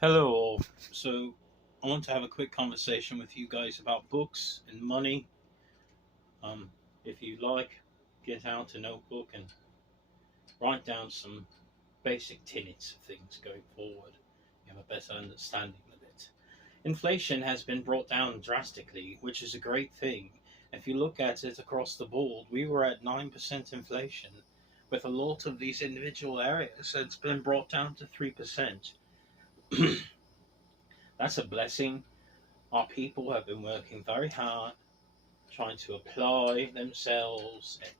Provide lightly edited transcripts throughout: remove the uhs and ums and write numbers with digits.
Hello all. So I want to have a quick conversation with you guys about books and money. Um, if you like, get out a notebook and write down some basic tenets of things going forward. You have a better understanding of it. Inflation has been brought down drastically, which is a great thing. If you look at it across the board, we were at 9% inflation. With a lot of these individual areas, it's been brought down to 3%. That's a blessing. Our people have been working very hard trying to apply themselves and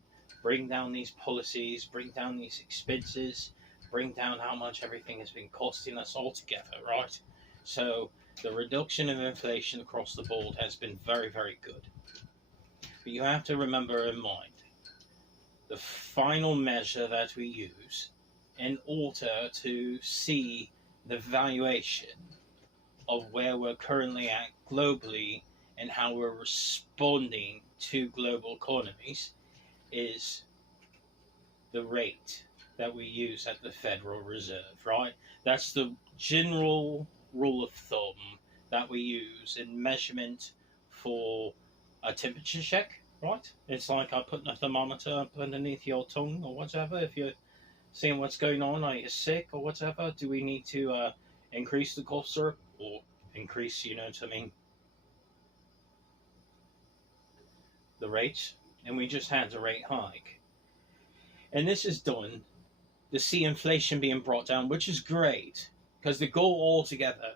bring down these policies, bring down these expenses, bring down how much everything has been costing us altogether, right? So the reduction of inflation across the board has been very, very good. But you have to remember in mind the final measure that we use in order to see the valuation of where we're currently at globally and how we're responding to global economies is the rate that we use at the Federal Reserve, right? That's the general rule of thumb that we use in measurement for a temperature check, right? It's like I put a thermometer up underneath your tongue or whatever. If you're seeing what's going on, are you sick or whatever? Do we need to increase the cough syrup or increase, what I mean, the rates? And we just had a rate hike. And this is done to see inflation being brought down, which is great because the goal altogether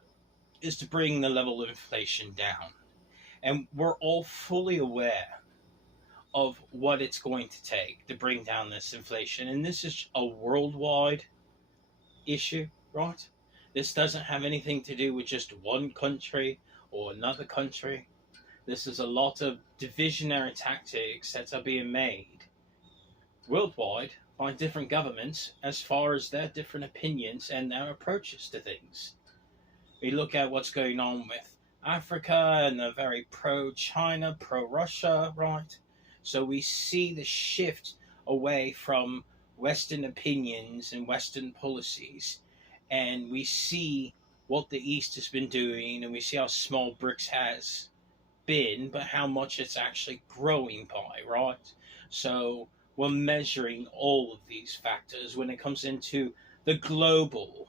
is to bring the level of inflation down. And we're all fully aware of what it's going to take to bring down this inflation. And this is a worldwide issue, right? This doesn't have anything to do with just one country or another country. This is a lot of divisionary tactics that are being made worldwide by different governments as far as their different opinions and their approaches to things. We look at what's going on with Africa and they're very pro China, pro Russia, right? So we see the shift away from Western opinions and Western policies, and we see what the East has been doing, and we see how small BRICS has been, but how much it's actually growing by, right? So we're measuring all of these factors when it comes into the global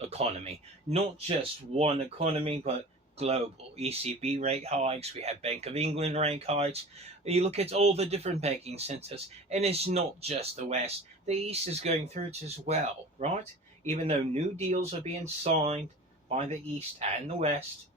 economy, not just one economy, but global. ECB rate hikes, we have Bank of England rate hikes. You look at all the different banking centers, and it's not just the West. The East is going through it as well, right? Even though new deals are being signed by the East and the West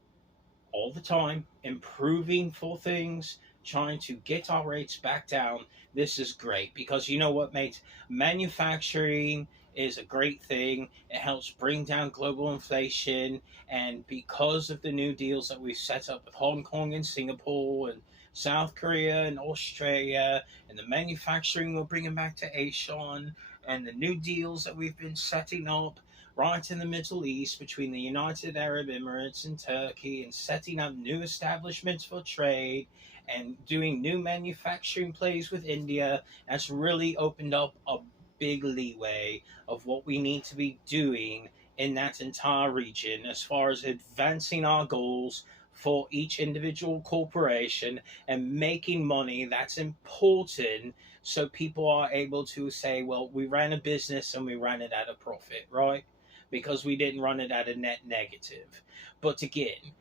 all the time, improving for things, trying to get our rates back down. This is great because you know what, mate? Manufacturing is a great thing. It helps bring down global inflation. And because of the new deals that we've set up with Hong Kong and Singapore and South Korea and Australia, and the manufacturing we're bringing back to ASEAN, and the new deals that we've been setting up right in the Middle East between the United Arab Emirates and Turkey, and setting up new establishments for trade and doing new manufacturing plays with India, has really opened up a big leeway of what we need to be doing in that entire region as far as advancing our goals for each individual corporation and making money that's important, so people are able to say, well, we ran a business and we ran it at a profit, right? Because we didn't run it at a net negative. But again,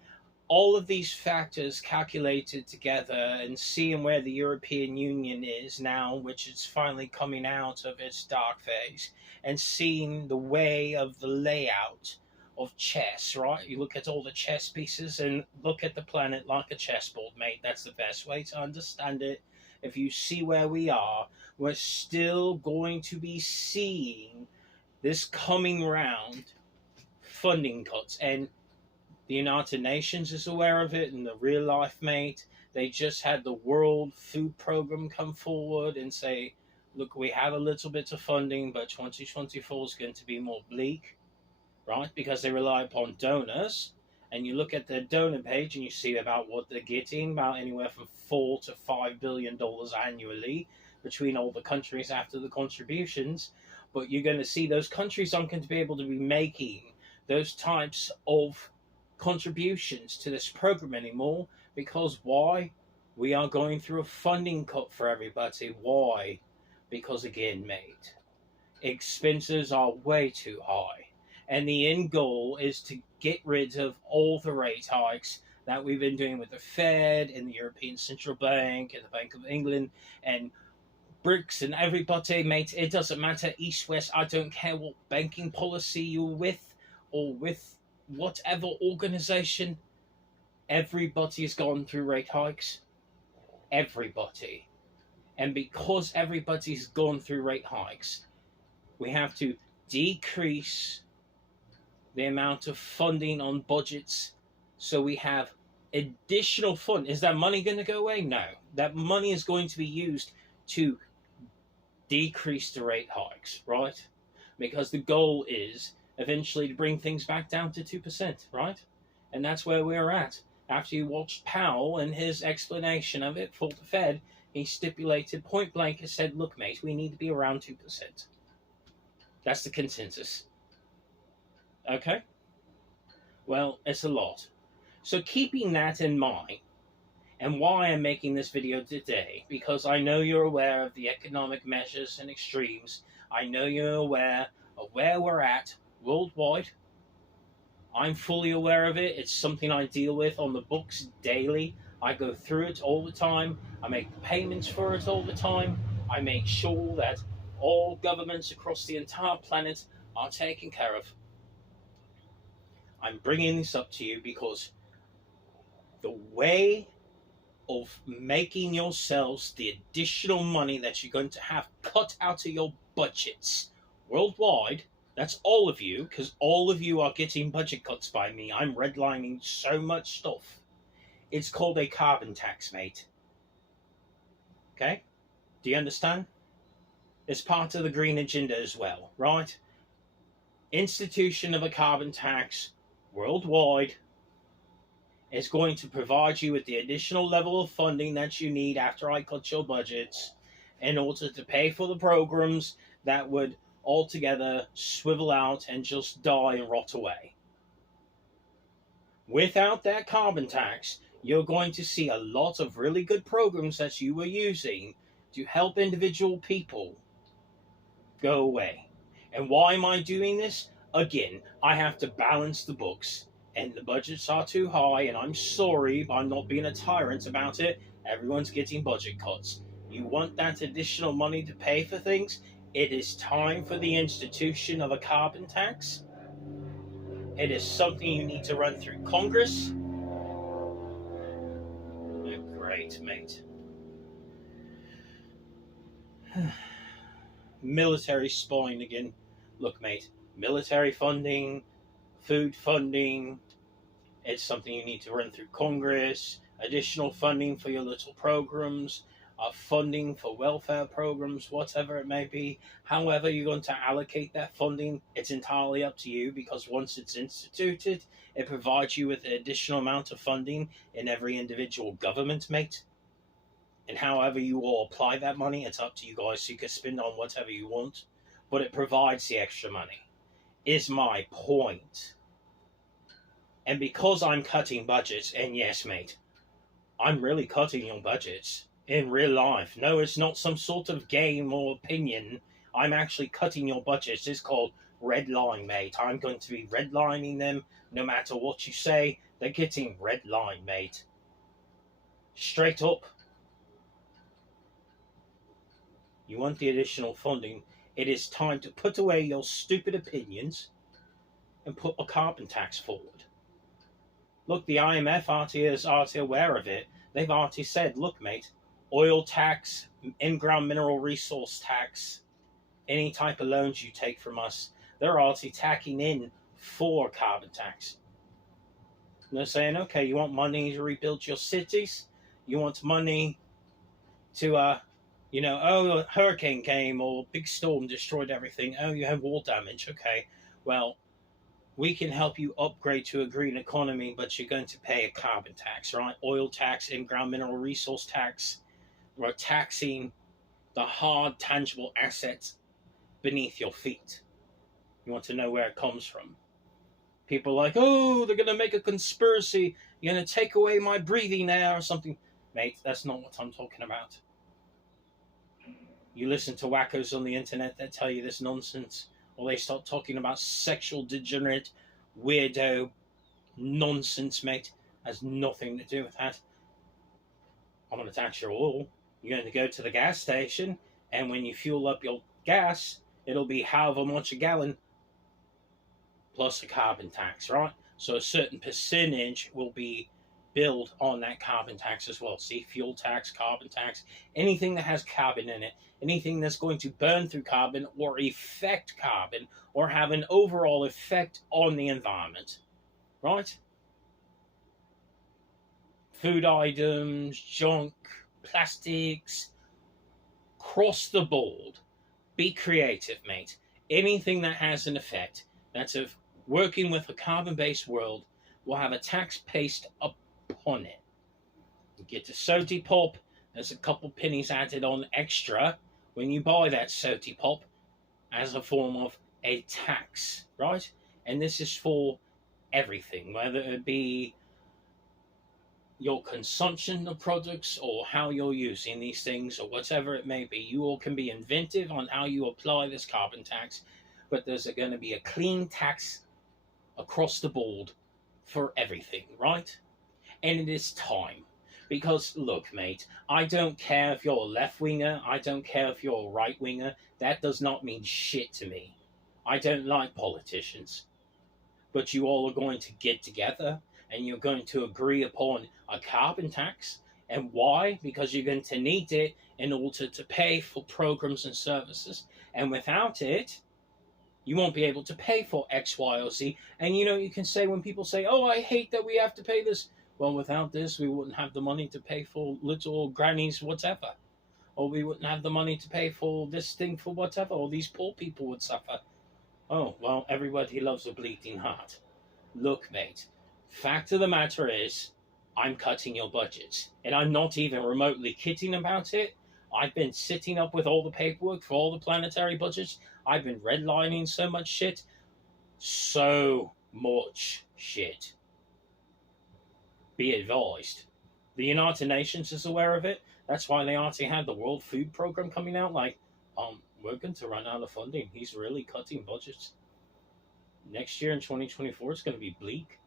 all of these factors calculated together and seeing where the European Union is now, which is finally coming out of its dark phase, and seeing the way of the layout of chess, right? You look at all the chess pieces and look at the planet like a chessboard, mate. That's the best way to understand it. If you see where we are, we're still going to be seeing this coming round funding cuts. And the United Nations is aware of it, and the real life mate. They just had the World Food Program come forward and say, look, we have a little bit of funding, but 2024 is going to be more bleak, right? Because they rely upon donors. And you look at their donor page and you see about what they're getting, about anywhere from $4 to $5 billion annually between all the countries after the contributions. But you're going to see those countries aren't going to be able to be making those types of contributions to this program anymore. Because why? We are going through a funding cut for everybody. Why? Because again, mate, expenses are way too high. And the end goal is to get rid of all the rate hikes that we've been doing with the Fed and the European Central Bank and the Bank of England and BRICS and everybody, mate. It doesn't matter, East, West, I don't care what banking policy you're with or with whatever organization. Everybody's gone through rate hikes. Everybody. And because everybody's gone through rate hikes, we have to decrease the amount of funding on budgets so we have additional fund. Is that money going to go away? No. That money is going to be used to decrease the rate hikes, right? Because the goal is eventually to bring things back down to 2%, right? And that's where we're at. After you watched Powell and his explanation of it for the Fed, he stipulated point blank and said, look, mate, we need to be around 2%. That's the consensus. Okay? Well, it's a lot. So keeping that in mind, and why I'm making this video today, because I know you're aware of the economic measures and extremes. I know you're aware of where we're at worldwide. I'm fully aware of it. It's something I deal with on the books daily. I go through it all the time. I make payments for it all the time. I make sure that all governments across the entire planet are taken care of. I'm bringing this up to you because the way of making yourselves the additional money that you're going to have cut out of your budgets worldwide, that's all of you, because all of you are getting budget cuts by me. I'm redlining so much stuff. It's called a carbon tax, mate. Okay? Do you understand? It's part of the green agenda as well, right? Institution of a carbon tax worldwide is going to provide you with the additional level of funding that you need after I cut your budgets in order to pay for the programs that would altogether swivel out and just die and rot away. Without that carbon tax, you're going to see a lot of really good programs that you were using to help individual people go away. And why am I doing this? Again, I have to balance the books. And the budgets are too high, and I'm sorry, but I'm not being a tyrant about it. Everyone's getting budget cuts. You want that additional money to pay for things? It is time for the institution of a carbon tax. It is something you need to run through Congress. Oh, great, mate. Military spying again. Look, mate, military funding, food funding, it's something you need to run through Congress. Additional funding for your little programs, funding for welfare programs, whatever it may be. However you're going to allocate that funding, it's entirely up to you, because once it's instituted, it provides you with an additional amount of funding in every individual government, mate. And however you all apply that money, it's up to you guys. So you can spend on whatever you want, but it provides the extra money, is my point. And because I'm cutting budgets, and yes, mate, I'm really cutting your budgets in real life. No, it's not some sort of game or opinion. I'm actually cutting your budgets. It's called redline, mate. I'm going to be redlining them. No matter what you say, they're getting redline, mate. Straight up. You want the additional funding? It is time to put away your stupid opinions and put a carbon tax forward. Look, the IMF is already aware of it. They've already said, look, mate, oil tax, in-ground mineral resource tax, any type of loans you take from us, they're already tacking in for carbon tax. And they're saying, okay, you want money to rebuild your cities? You want money to, a hurricane came or big storm destroyed everything. Oh, you have wall damage. Okay, well, we can help you upgrade to a green economy, but you're going to pay a carbon tax, right? Oil tax, in-ground mineral resource tax. We're taxing the hard, tangible assets beneath your feet. You want to know where it comes from. People are like, oh, they're going to make a conspiracy. You're going to take away my breathing air or something. Mate, that's not what I'm talking about. You listen to wackos on the internet that tell you this nonsense, or they start talking about sexual degenerate, weirdo nonsense, mate. Has nothing to do with that. I'm going to tax your oil. You're going to go to the gas station, and when you fuel up your gas, it'll be however much a gallon plus a carbon tax, right? So a certain percentage will be billed on that carbon tax as well. See, fuel tax, carbon tax, anything that has carbon in it, anything that's going to burn through carbon or affect carbon or have an overall effect on the environment, right? Food items, junk, plastics, across the board. Be creative, mate. Anything that has an effect that's of working with a carbon-based world will have a tax based upon it. You get the Soti Pop, there's a couple pennies added on extra when you buy that Soti Pop as a form of a tax, right? And this is for everything, whether it be your consumption of products or how you're using these things or whatever it may be. You all can be inventive on how you apply this carbon tax, but there's going to be a clean tax across the board for everything, right? And it is time. Because, look, mate, I don't care if you're a left-winger, I don't care if you're a right-winger, that does not mean shit to me. I don't like politicians. But you all are going to get together and you're going to agree upon a carbon tax. And why? Because you're going to need it in order to pay for programs and services. And without it, you won't be able to pay for X, Y, or Z. And you can say, when people say, oh, I hate that we have to pay this. Well, without this, we wouldn't have the money to pay for little grannies, whatever. Or we wouldn't have the money to pay for this thing for whatever. Or these poor people would suffer. Oh, well, everybody loves a bleeding heart. Look, mate, fact of the matter is, I'm cutting your budgets. And I'm not even remotely kidding about it. I've been sitting up with all the paperwork for all the planetary budgets. I've been redlining so much shit. So much shit. Be advised. The United Nations is aware of it. That's why they already had the World Food Program coming out. Like, we're going to run out of funding. He's really cutting budgets. Next year in 2024, it's going to be bleak.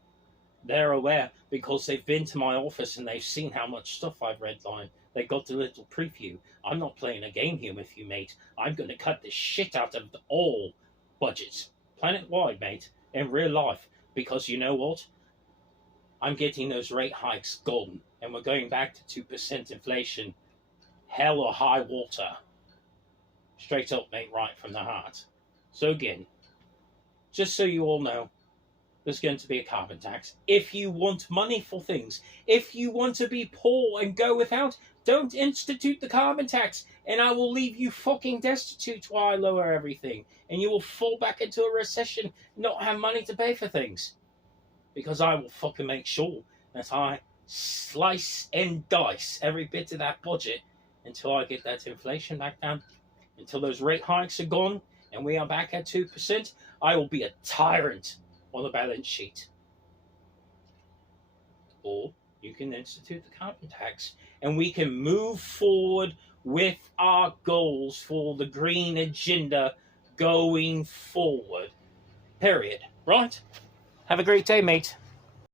They're aware because they've been to my office and they've seen how much stuff I've redlined. They got a little preview. I'm not playing a game here with you, mate. I'm going to cut the shit out of all budgets. Planet-wide, mate. In real life. Because you know what? I'm getting those rate hikes gone. And we're going back to 2% inflation. Hell or high water. Straight up, mate, right from the heart. So again, just so you all know, there's going to be a carbon tax. If you want money for things, if you want to be poor and go without, don't institute the carbon tax, and I will leave you fucking destitute while I lower everything, and you will fall back into a recession, not have money to pay for things, because I will fucking make sure that I slice and dice every bit of that budget until I get that inflation back down, until those rate hikes are gone, and we are back at 2%. I will be a tyrant on the balance sheet. Or you can institute the carbon tax and we can move forward with our goals for the green agenda going forward. Period. Right? Have a great day, mate.